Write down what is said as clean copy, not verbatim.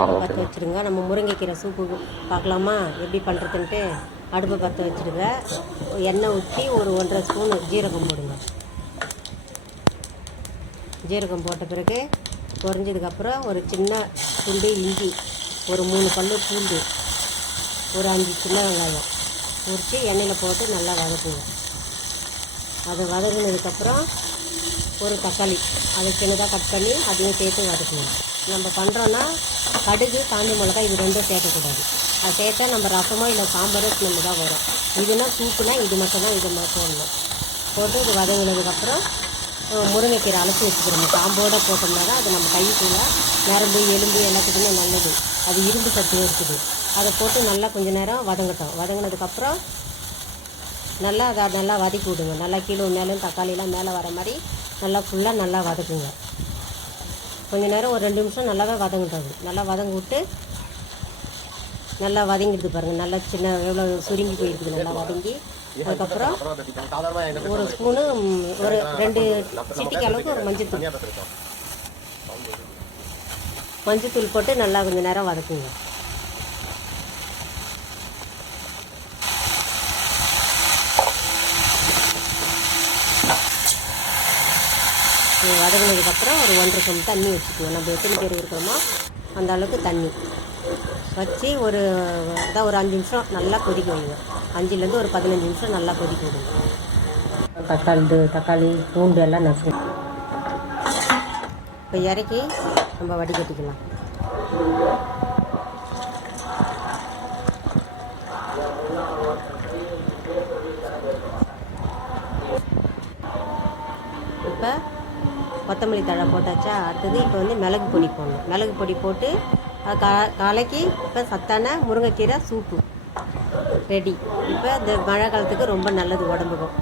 அடுப்பை பற்ற வச்சுருங்க. நம்ம முருங்கைக்கீரை சூப்பு பார்க்கலாமா எப்படி பண்ணுறதுன்ட்டு. அடுப்பை பற்ற வச்சுருங்க. எண்ணெய் ஊற்றி ஒரு 1.5 ஸ்பூன் ஜீரகம் போடுங்க. ஜீரகம் போட்ட பிறகு பொரிஞ்சதுக்கப்புறம் ஒரு சின்ன துண்டு இஞ்சி, ஒரு 3 பல்லு பூண்டு, ஒரு 5 சின்ன வெங்காயம் உரித்து எண்ணெயில் போட்டு நல்லா வதக்குங்க. அதை வதங்கினதுக்கப்புறம் ஒரு தக்காளி அதை சின்னதாக கட் பண்ணி அதையும் சேர்த்து வதக்கணும். நம்ம பண்ணுறோன்னா கடுகு, காஞ்ச மிளகாய் இது ரெண்டும் சேர்க்கக்கூடாது. அது சேர்த்தா நம்ம ரசமோ இல்லை சாம்பாரோ ஸ்மெல்லு தான் வரும். இதுனா சூப்புனா இது மட்டும்தான் இது போடணும். போட்டு இது வதங்கினதுக்கப்புறம் முருங்கைக்கீரை அலசி வச்சுக்கிறோம். காம்போடு போட்டோம்னா தான் அது நம்ம கைக்குள்ள நரம்பு, எலும்பு எல்லாத்துக்குமே நல்லது. அது இரும்பு சத்து இருக்குது. அதை போட்டு நல்லா கொஞ்சம் நேரம் வதங்கட்டும். வதங்கினதுக்கப்புறம் நல்லா அதை நல்லா வதக்கி விடுங்க. நல்லா கீழே மேலும் தக்காளிலாம் மேலே வர மாதிரி நல்லா ஃபுல்லாக நல்லா வதக்குங்க. கொஞ்சம் நேரம் ஒரு 2 நிமிஷம் நல்லாவே வதங்கிட்டோம். நல்லா வதங்கி விட்டு நல்லா வதங்கிடுது பாருங்கள். நல்லா சின்ன எவ்வளோ சுருங்கி போயிருக்குது நல்லா வதங்கி. அதுக்கப்புறம் ஒரு ஸ்பூனு ஒரு 2 சிட்டிக்கு அளவுக்கு ஒரு மஞ்சத்தூள் போட்டு நல்லா கொஞ்சம் நேரம் வதக்குங்க. வதங்கினதுக்கப்புறம் ஒரு 1.5 ஸ்பூன் தண்ணி வச்சுக்குவோம். நம்ம எத்தனை பேர் இருக்கிறோமோ அந்த அளவுக்கு தண்ணி வச்சு ஒரு 5 நிமிஷம் நல்லா கொதிக்க வைங்க. 5லேருந்து ஒரு 15 நிமிஷம் நல்லா கொதிக்க விடுங்க. தக்காளி பூண்டு எல்லாம் நசுங்க. இப்போ இறக்கி நம்ம வடிகட்டிக்கலாம். இப்போ கொத்தமல்லி தழை போட்டாச்சா. அடுத்தது இப்போ மிளகு பொடி போடணும். மிளகு பொடி போட்டு காலைக்கு இப்போ சத்தான முருங்கைக்கீரை சூப்பு ரெடி. இப்போ இந்த மழை காலத்துக்கு ரொம்ப நல்லது உடம்புக்கும்.